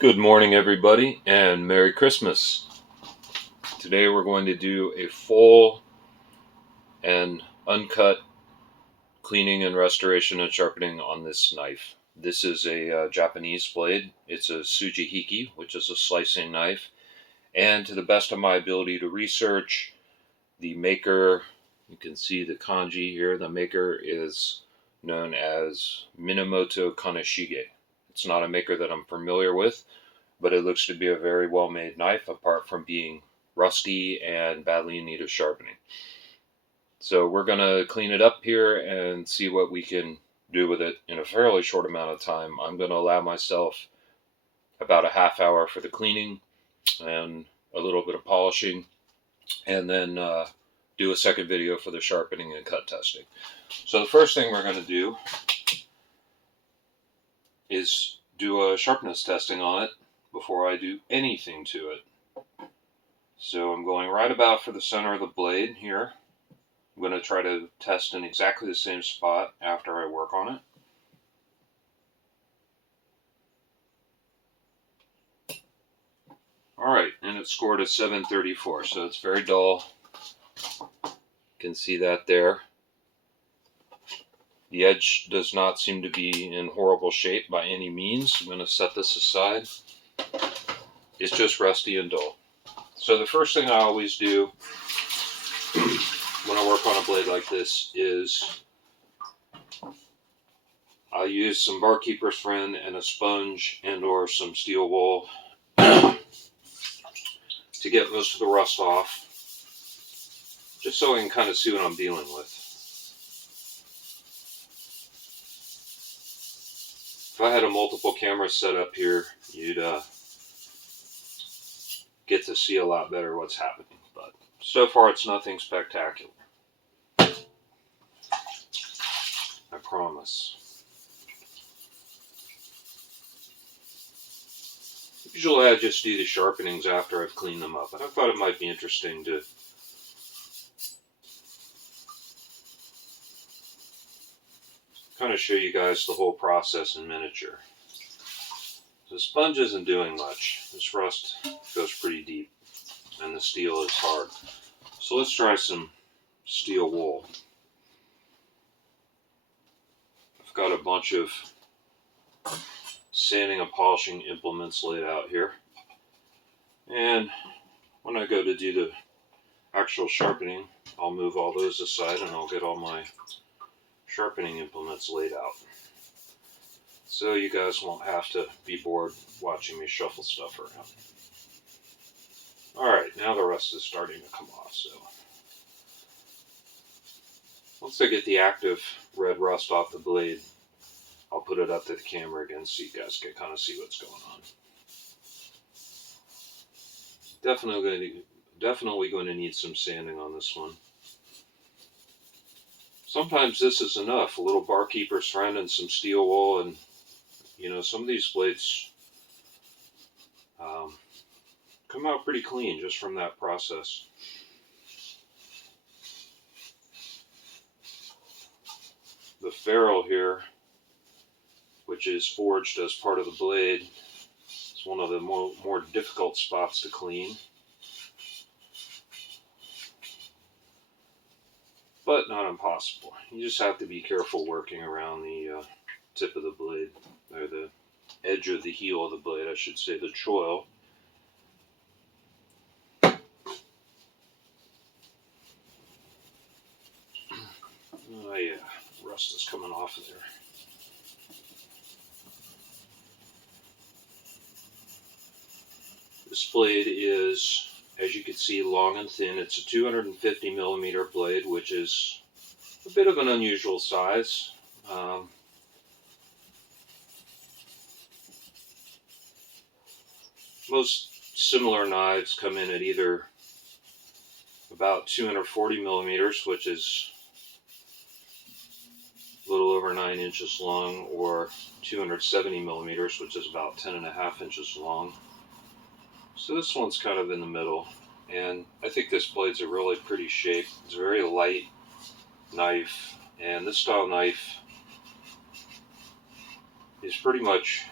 Good morning, everybody, and Merry Christmas. Today we're going to do a full and uncut cleaning and restoration and sharpening on this knife. This is a Japanese blade. It's a Sujihiki, which is a slicing knife. And to the best of my ability to research, the maker, you can see the kanji here, the maker is known as Minamoto Kaneshige. It's not a maker that I'm familiar with, but it looks to be a very well-made knife, apart from being rusty and badly in need of sharpening. So we're going to clean it up here and see what we can do with it in a fairly short amount of time. I'm going to allow myself about a half hour for the cleaning and a little bit of polishing, and then do a second video for the sharpening and cut testing. So the first thing we're going to do is do a sharpness testing on it before I do anything to it. So I'm going right about for the center of the blade here. I'm going to try to test in exactly the same spot after I work on it. Alright, and it scored a 734, so it's very dull. You can see that there. The edge does not seem to be in horrible shape by any means. I'm going to set this aside. It's just rusty and dull. So the first thing I always do when I work on a blade like this is I'll use some Barkeeper's Friend and a sponge and or some steel wool to get most of the rust off, just so I can kind of see what I'm dealing with. If I had a multiple camera set up here, you'd get to see a lot better what's happening, but so far it's nothing spectacular. I promise. Usually I just do the sharpenings after I've cleaned them up, but I thought it might be interesting to kind of show you guys the whole process in miniature. The sponge isn't doing much. This rust goes pretty deep, and the steel is hard. So let's try some steel wool. I've got a bunch of sanding and polishing implements laid out here. And when I go to do the actual sharpening, I'll move all those aside and I'll get all my sharpening implements laid out. So you guys won't have to be bored watching me shuffle stuff around. Alright, now the rust is starting to come off, so once I get the active red rust off the blade, I'll put it up to the camera again so you guys can kind of see what's going on. Definitely going to need some sanding on this one. Sometimes this is enough, a little Barkeeper's Friend and some steel wool, and some of these blades come out pretty clean just from that process. The ferrule here, which is forged as part of the blade, is one of the more difficult spots to clean. But not impossible. You just have to be careful working around the tip of the blade, or the edge of the heel of the blade, I should say, the choil. Oh yeah, rust is coming off of there. This blade is, as you can see, long and thin. It's a 250 millimeter blade, which is a bit of an unusual size. Most similar knives come in at either about 240 millimeters, which is a little over 9 inches long, or 270 millimeters, which is about 10.5 inches long. So this one's kind of in the middle, and I think this blade's a really pretty shape. It's a very light knife, and this style knife is pretty much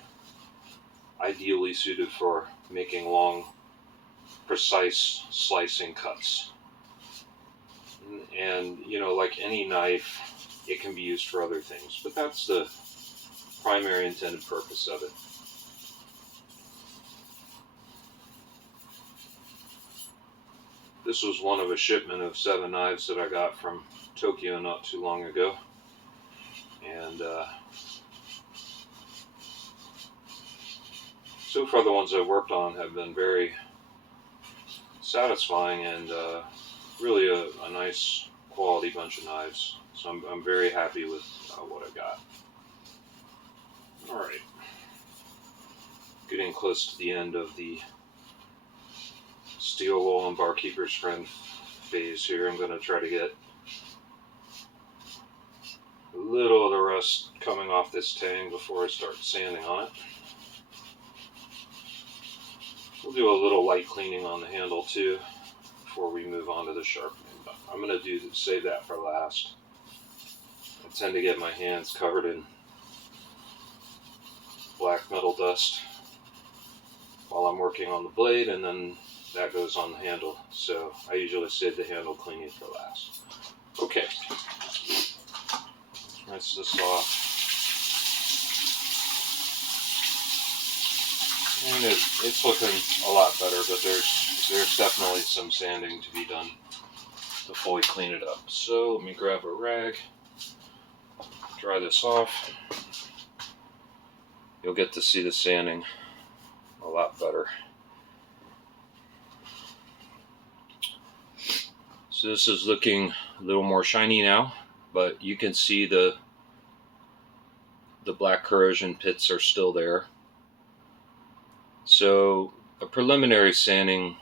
ideally suited for making long, precise slicing cuts. And, you know, like any knife, it can be used for other things, but that's the primary intended purpose of it. This was one of a shipment of 7 knives that I got from Tokyo not too long ago. And so far the ones I've worked on have been very satisfying and really a nice quality bunch of knives. So I'm very happy with what I got. Alright. Getting close to the end of the steel wool and barkeeper's friend phase here. I'm going to try to get a little of the rust coming off this tang before I start sanding on it. We'll do a little light cleaning on the handle too before we move on to the sharpening. But I'm going to save that for last. I tend to get my hands covered in black metal dust while I'm working on the blade, and then that goes on the handle. So I usually save the handle cleaning for last. Okay. Let's rinse this off. And it's looking a lot better, but there's definitely some sanding to be done to fully clean it up. So let me grab a rag, dry this off. You'll get to see the sanding a lot better. So this is looking a little more shiny now, but you can see the black corrosion pits are still there. So a preliminary sanding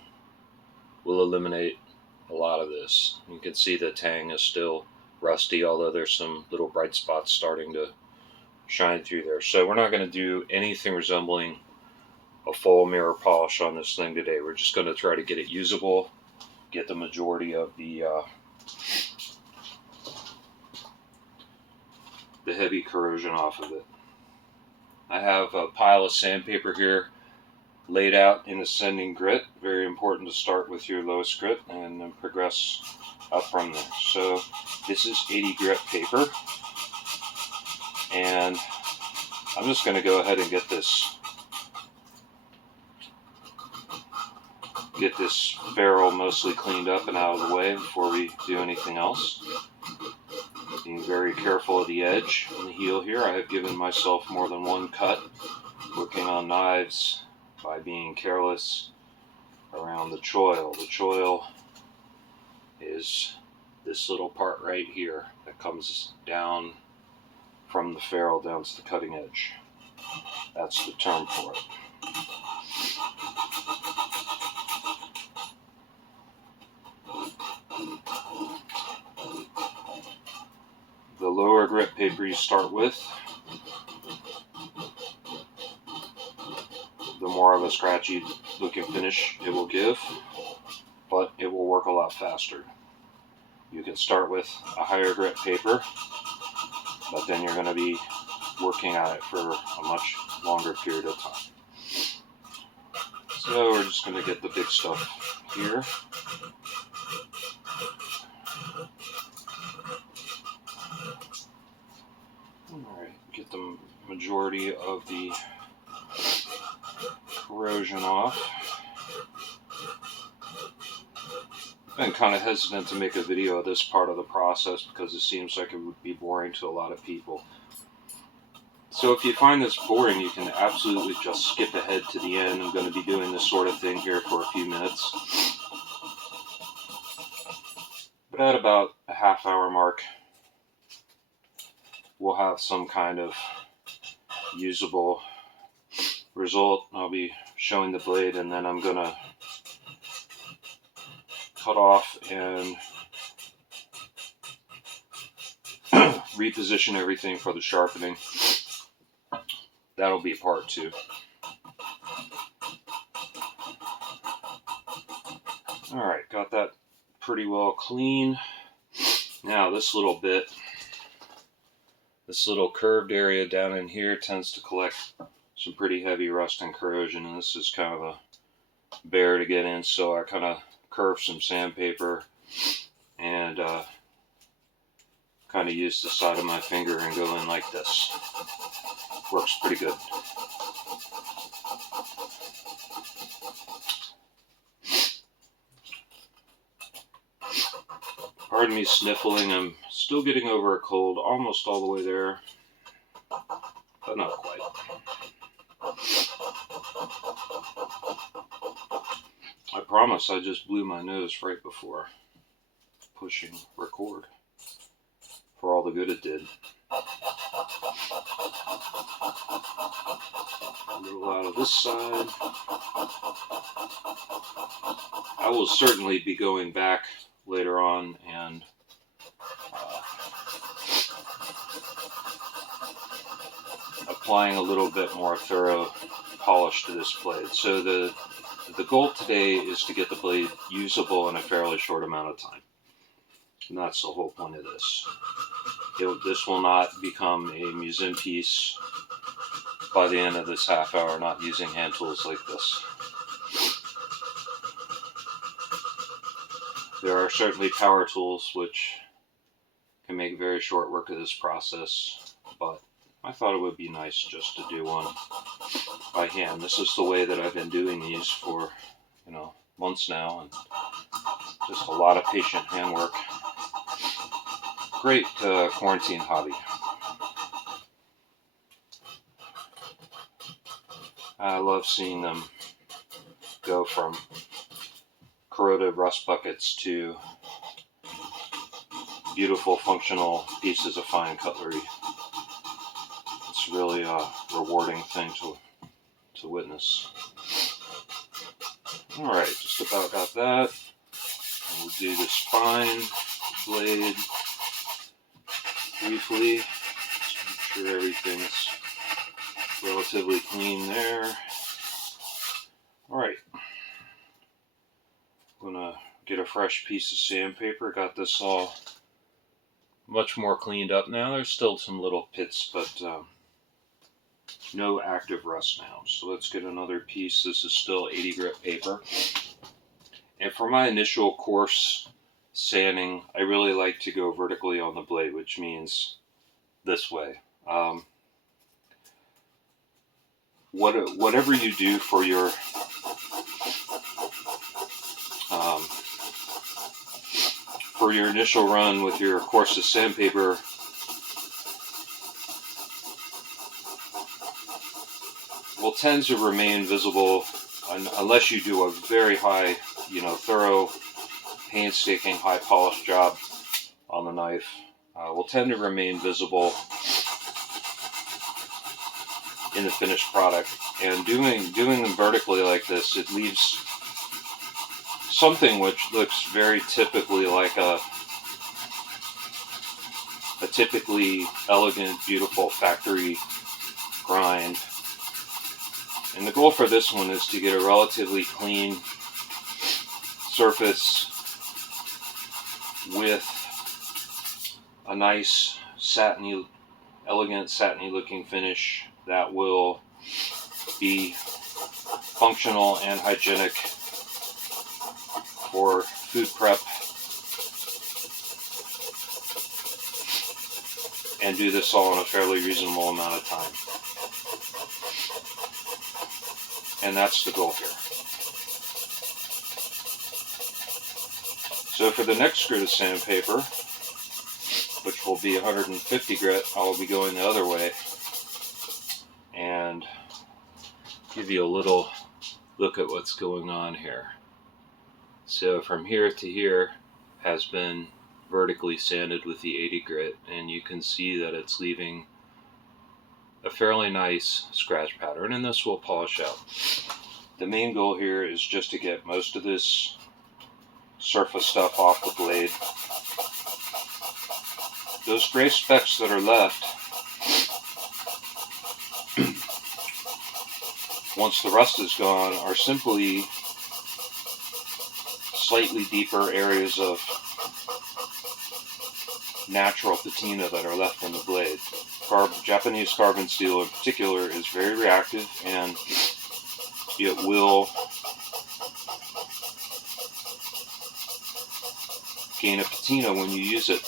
will eliminate a lot of this. You can see the tang is still rusty, although there's some little bright spots starting to shine through there. So we're not going to do anything resembling a full mirror polish on this thing today. We're just going to try to get it usable, get the majority of the heavy corrosion off of it. I have a pile of sandpaper here laid out in ascending grit. Very important to start with your lowest grit and then progress up from there. So this is 80 grit paper, and I'm just going to go ahead and get this ferrule mostly cleaned up and out of the way before we do anything else. Being very careful of the edge and the heel here. I have given myself more than one cut working on knives by being careless around the choil. The choil is this little part right here that comes down from the ferrule down to the cutting edge. That's the term for it. The lower grit paper you start with, the more of a scratchy looking finish it will give, but it will work a lot faster. You can start with a higher grit paper, but then you're going to be working on it for a much longer period of time. So we're just going to get the big stuff here. Alright, get the majority of the corrosion off. I've been kind of hesitant to make a video of this part of the process because it seems like it would be boring to a lot of people. So if you find this boring, you can absolutely just skip ahead to the end. I'm going to be doing this sort of thing here for a few minutes. But at about a half-hour mark, we'll have some kind of usable result. I'll be showing the blade, and then I'm going to cut off and reposition everything for the sharpening. That'll be part 2. Alright, got that pretty well clean. Now this little bit, this little curved area down in here tends to collect some pretty heavy rust and corrosion, and this is kind of a bear to get in, so I kind of curved some sandpaper and kind of use the side of my finger and go in like this. Works pretty good. Pardon me sniffling, I'm still getting over a cold, almost all the way there, but not quite. I promise I just blew my nose right before pushing record, for all the good it did. A little out of this side. I will certainly be going back later on and applying a little bit more thorough polish to this blade. So the goal today is to get the blade usable in a fairly short amount of time. And that's the whole point of this. This will not become a museum piece by the end of this half hour, not using hand tools like this. There are certainly power tools which can make very short work of this process, but I thought it would be nice just to do one by hand. This is the way that I've been doing these for, months now, and just a lot of patient handwork. Great quarantine hobby. I love seeing them go from corroded rust buckets to beautiful functional pieces of fine cutlery. It's really a rewarding thing to witness. Alright, just about got that. We'll do the spine, blade, briefly. Just make sure everything's relatively clean there. Alright. I'm gonna get a fresh piece of sandpaper. Got this all much more cleaned up now. There's still some little pits, but no active rust now. So let's get another piece. This is still 80 grit paper. And for my initial coarse sanding, I really like to go vertically on the blade, which means this way. Whatever you do for your initial run with your coarsest sandpaper, will tend to remain visible unless you do a very high, thorough, painstaking, high polish job on the knife. Will tend to remain visible in the finished product. And doing them vertically like this, it leaves something which looks very typically like a typically elegant, beautiful factory grind. And the goal for this one is to get a relatively clean surface with a nice satiny, elegant satiny looking finish that will be functional and hygienic for food prep, and do this all in a fairly reasonable amount of time. And that's the goal here. So for the next grit of sandpaper, which will be 150 grit, I'll be going the other way and give you a little look at what's going on here. So from here to here has been vertically sanded with the 80 grit, and you can see that it's leaving a fairly nice scratch pattern, and this will polish out. The main goal here is just to get most of this surface stuff off the blade. Those gray specks that are left, once the rust is gone, are simply slightly deeper areas of natural patina that are left in the blade. Japanese carbon steel in particular is very reactive, and it will gain a patina when you use it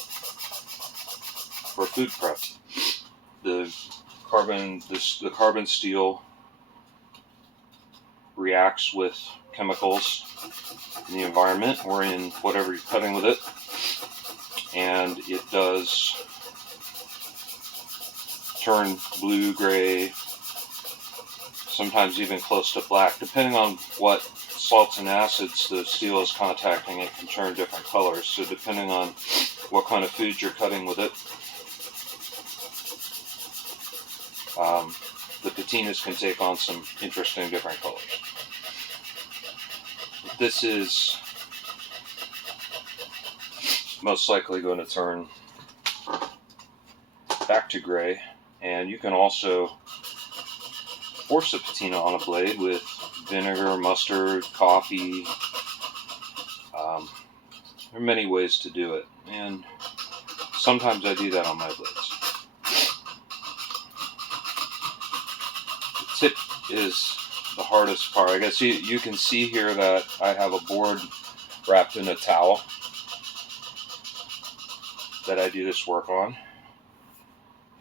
for food prep. The carbon steel reacts with chemicals in the environment or in whatever you're cutting with it, and it does turn blue, gray, sometimes even close to black. Depending on what salts and acids the steel is contacting, it can turn different colors. So depending on what kind of food you're cutting with it, the patinas can take on some interesting different colors. This is most likely going to turn back to gray, and you can also force a patina on a blade with vinegar, mustard, coffee. There are many ways to do it, and sometimes I do that on my blades. The tip is the hardest part. I guess you can see here that I have a board wrapped in a towel that I do this work on.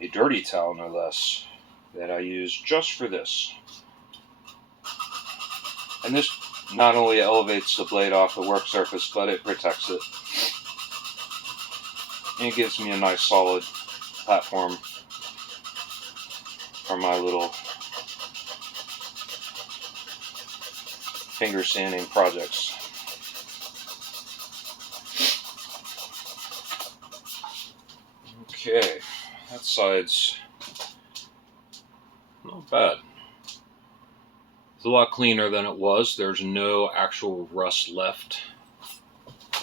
A dirty towel, no less, that I use just for this. And this not only elevates the blade off the work surface, but it protects it. And it gives me a nice solid platform for my little finger sanding projects. Okay, that side's not bad. It's a lot cleaner than it was. There's no actual rust left.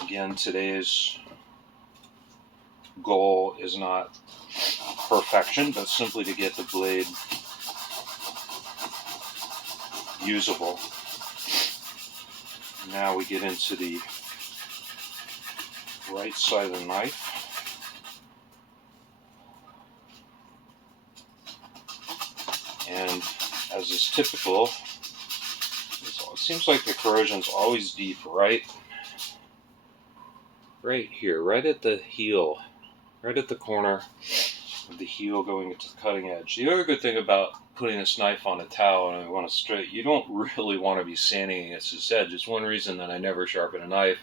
Again, today's goal is not perfection, but simply to get the blade usable. Now we get into the right side of the knife. And as is typical, it seems like the corrosion's always deep, right here, right at the heel, right at the corner of the heel going into the cutting edge. The other good thing about putting this knife on a towel and I want to straight, you don't really want to be sanding against this edge. It's one reason that I never sharpen a knife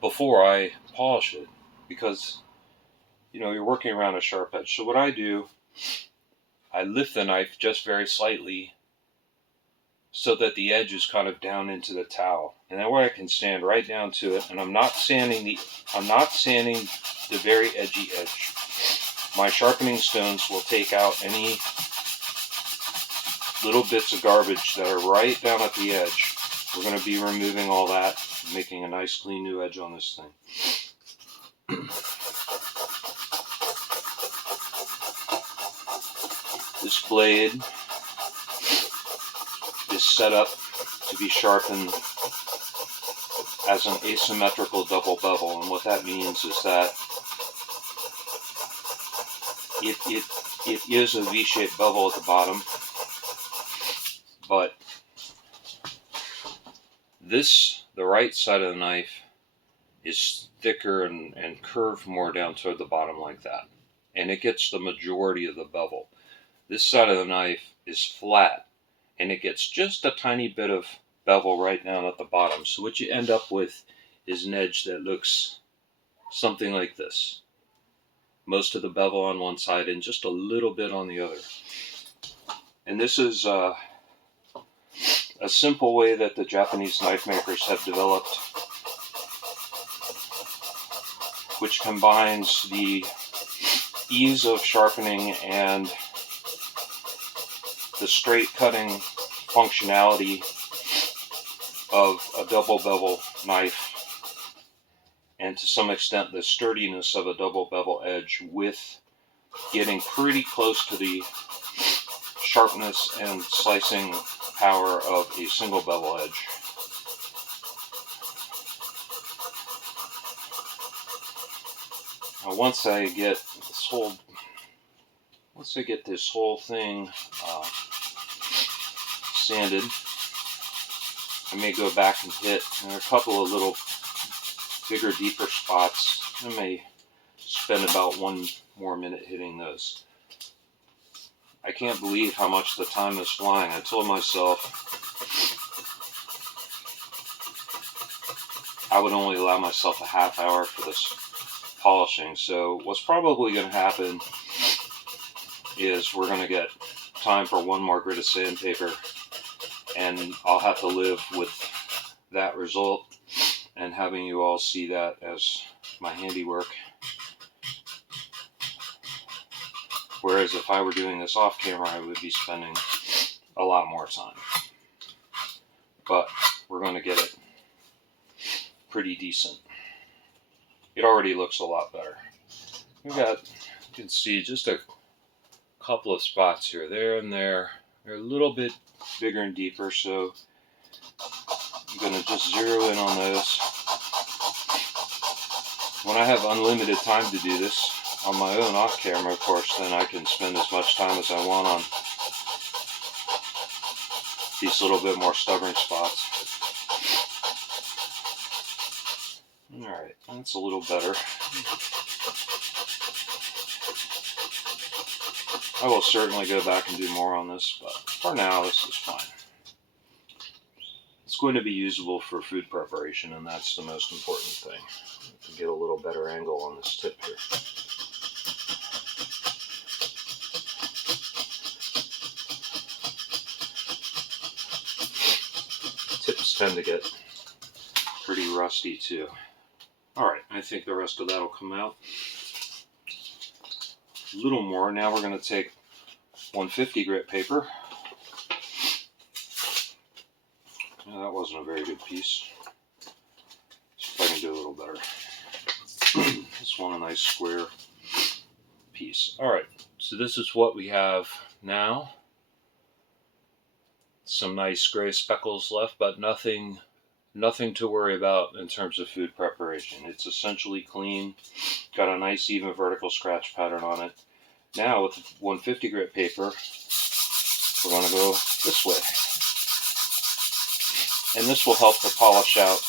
before I polish it, because you're working around a sharp edge. So what I do, I lift the knife just very slightly so that the edge is kind of down into the towel, and that way I can stand right down to it, and I'm not sanding the very edgy edge. My sharpening stones will take out any little bits of garbage that are right down at the edge. We're going to be removing all that, making a nice clean new edge on this thing. This blade is set up to be sharpened as an asymmetrical double bevel, and what that means is that it is a V-shaped bevel at the bottom, but the right side of the knife is thicker and curved more down toward the bottom like that, and it gets the majority of the bevel. This side of the knife is flat, and it gets just a tiny bit of bevel right down at the bottom. So what you end up with is an edge that looks something like this. Most of the bevel on one side and just a little bit on the other. And this is a simple way that the Japanese knife makers have developed, which combines the ease of sharpening and the straight cutting functionality of a double bevel knife, and to some extent the sturdiness of a double bevel edge, with getting pretty close to the sharpness and slicing power of a single bevel edge. Now once I get this whole thing sanded, I may go back and hit a couple of little bigger, deeper spots. I may spend about 1 more minute hitting those. I can't believe how much the time is flying. I told myself I would only allow myself a half hour for this polishing. So what's probably going to happen is we're going to get time for 1 more grit of sandpaper, and I'll have to live with that result and having you all see that as my handiwork. Whereas if I were doing this off camera, I would be spending a lot more time. But we're going to get it pretty decent. It already looks a lot better. We got, you can see just a couple of spots here, there and there. They're a little bit bigger and deeper, so I'm going to just zero in on those. When I have unlimited time to do this on my own off camera, of course, then I can spend as much time as I want on these little bit more stubborn spots. Alright, that's a little better. I will certainly go back and do more on this, but for now this is fine. It's going to be usable for food preparation, and that's the most important thing. To get a little better angle on this tip here. Tips tend to get pretty rusty too. Alright, I think the rest of that will come out. A little more. Now we're going to take 150 grit paper. Yeah, that wasn't a very good piece. Let's see if I can do a little better. Just want a nice square piece. Alright, so this is what we have now. Some nice gray speckles left, but nothing to worry about in terms of food preparation. It's essentially clean, got a nice even vertical scratch pattern on it. Now with 150 grit paper, we're going to go this way. And this will help to polish out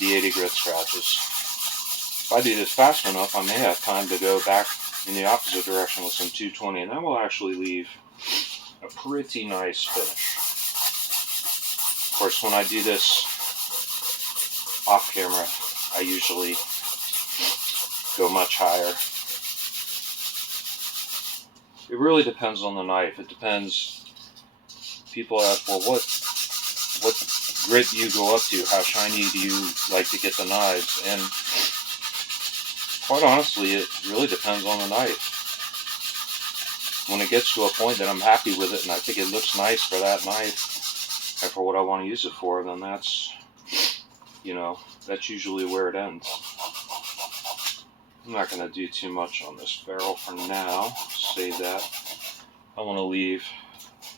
the 80 grit scratches. If I do this fast enough, I may have time to go back in the opposite direction with some 220, and that will actually leave a pretty nice finish. Of course, when I do this off camera, I usually go much higher. It really depends on the knife. It depends. People ask, well, what grit do you go up to? How shiny do you like to get the knives? And quite honestly, it really depends on the knife. When it gets to a point that I'm happy with it and I think it looks nice for that knife and for what I want to use it for, then that's usually where it ends. I'm not going to do too much on this barrel for now. Save that. I want to leave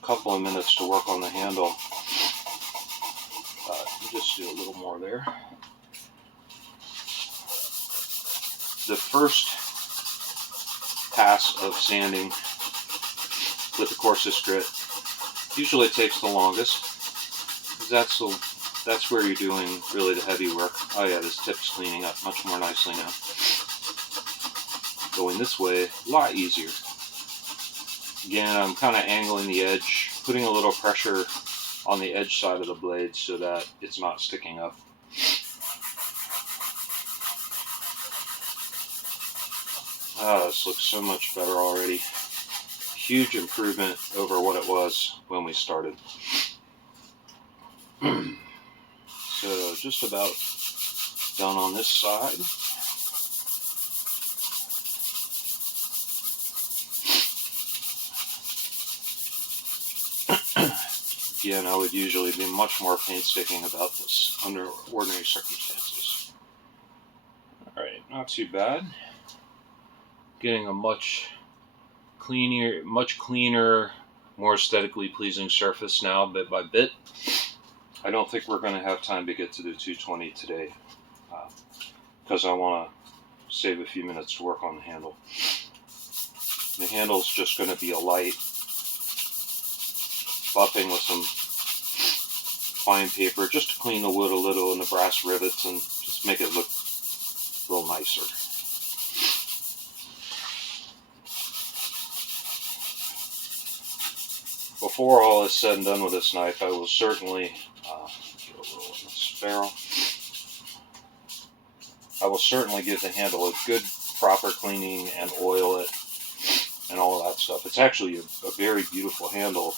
a couple of minutes to work on the handle. Just do a little more there. The first pass of sanding with the coarsest grit usually takes the longest. That's where you're doing really the heavy work. Oh yeah, this tip's cleaning up much more nicely now. Going this way, a lot easier. Again, I'm kind of angling the edge, putting a little pressure on the edge side of the blade so that it's not sticking up. This looks so much better already. Huge improvement over what it was when we started. So just about done on this side. Again, I would usually be much more painstaking about this under ordinary circumstances. Alright, not too bad. Getting a much cleaner, more aesthetically pleasing surface now, bit by bit. I don't think we're going to have time to get to the 220 today, because I want to save a few minutes to work on the handle. The handle's just going to be a light buffing with some fine paper just to clean the wood a little and the brass rivets and just make it look a little nicer. Before all is said and done with this knife, I will certainly get a little in this barrel. I will certainly give the handle a good proper cleaning and oil it and all of that stuff. It's actually a very beautiful handle.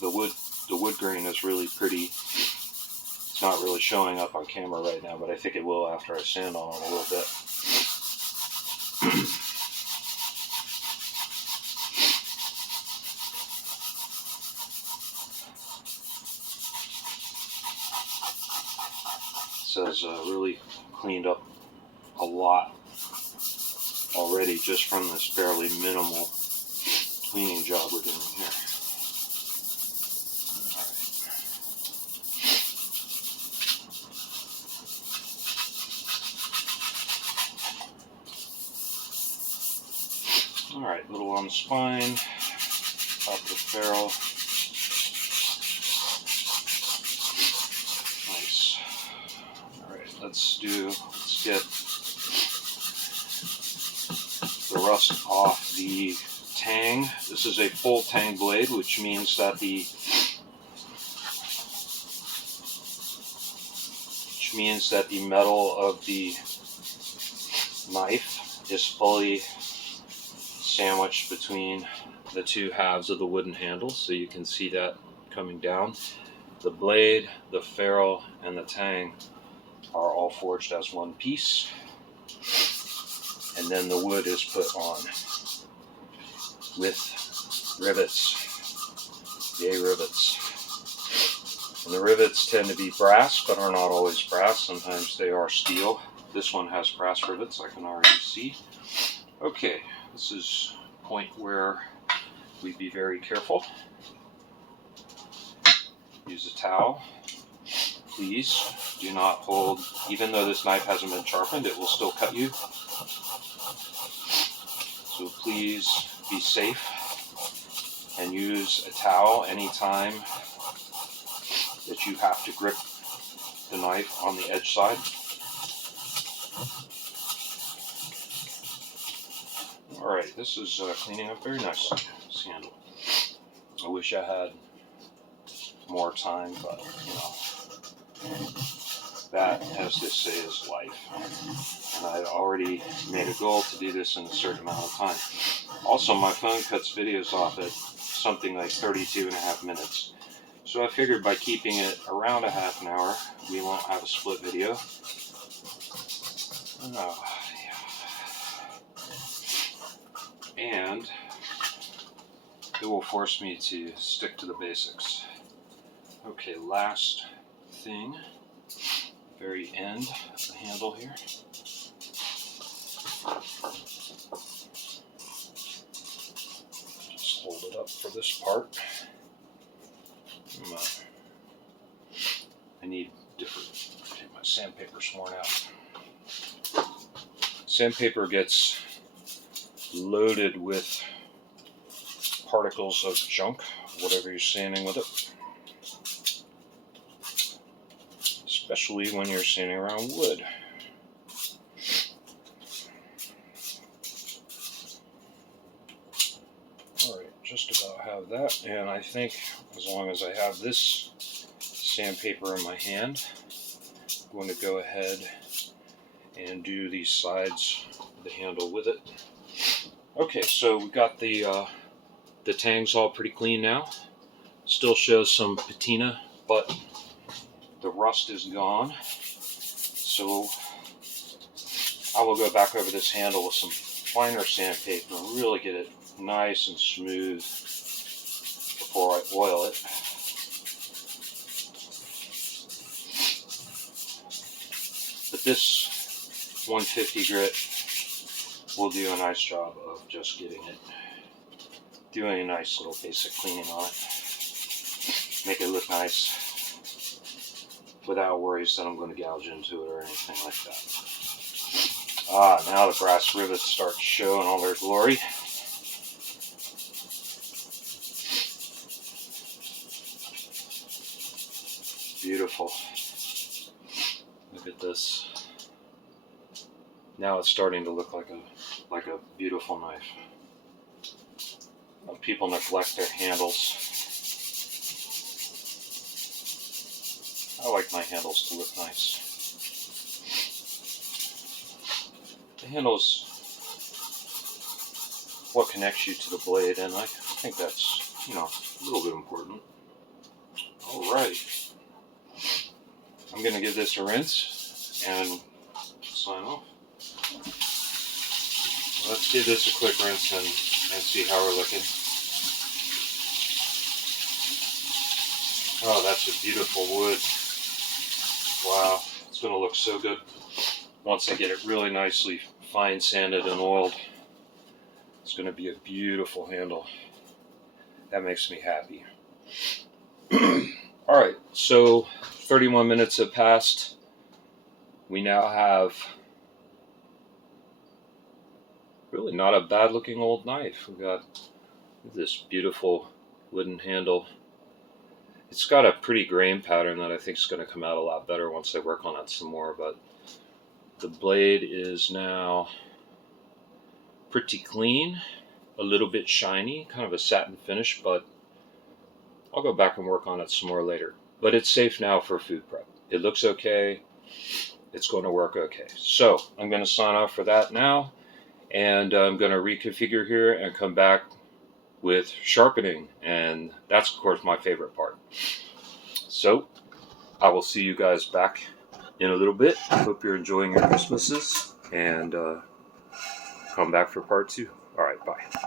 The wood grain is really pretty. It's not really showing up on camera right now, but I think it will after I sand on it a little bit. It says really cleaned up a lot already just from this fairly minimal cleaning job we're doing here. Alright, little on the spine, top of the barrel. Nice. Alright, let's get the rust off the tang. This is a full tang blade, which means that the metal of the knife is fully sandwiched between the two halves of the wooden handle, so you can see that coming down. The blade, the ferrule, and the tang are all forged as one piece, and then the wood is put on with rivets, yay rivets. And the rivets tend to be brass, but are not always brass. Sometimes they are steel. This one has brass rivets, I can already see. Okay, this is a point where we'd be very careful. Use a towel. Please do not hold, even though this knife hasn't been sharpened, it will still cut you. So please be safe and use a towel anytime that you have to grip the knife on the edge side. Alright, this is cleaning up very nicely, this handle. I wish I had more time, but you know, that, as they say, is life. And I already made a goal to do this in a certain amount of time. Also, my phone cuts videos off at something like 32.5 minutes. So I figured by keeping it around a half an hour, we won't have a split video. Oh, yeah. And it will force me to stick to the basics. Okay, last thing, very end of the handle here. Just hold it up for this part. I need different, okay, my sandpaper's worn out. Sandpaper gets loaded with particles of junk, whatever you're sanding with it. Especially when you're sanding around wood. Alright, just about have that, and I think as long as I have this sandpaper in my hand, I'm going to go ahead and do these sides of the handle with it. Okay, so we got the tangs all pretty clean now. Still shows some patina, but the rust is gone. So I will go back over this handle with some finer sandpaper and really get it nice and smooth before I oil it. But this 150 grit will do a nice job of just getting it, doing a nice little basic cleaning on it. Make it look nice without worries that I'm going to gouge into it or anything like that. Ah, now the brass rivets start showing all their glory. Beautiful. Look at this. Now it's starting to look like a beautiful knife. People neglect their handles. I like my handles to look nice. The handle's what connects you to the blade, and I think that's, a little bit important. Alright. I'm going to give this a rinse and sign off. Let's give this a quick rinse and see how we're looking. Oh, that's a beautiful wood. Wow, it's going to look so good once I get it really nicely fine sanded and oiled. It's going to be a beautiful handle. That makes me happy. Alright, so 31 minutes have passed. We now have really not a bad looking old knife. We've got this beautiful wooden handle. It's got a pretty grain pattern that I think is going to come out a lot better once I work on it some more, but the blade is now pretty clean, a little bit shiny, kind of a satin finish, but I'll go back and work on it some more later. But it's safe now for food prep. It looks okay. It's going to work okay. So I'm going to sign off for that now, and I'm going to reconfigure here and come back with sharpening, and that's of course my favorite part. So I will see you guys back in a little bit. I hope you're enjoying your Christmases, and come back for part 2. Alright, bye.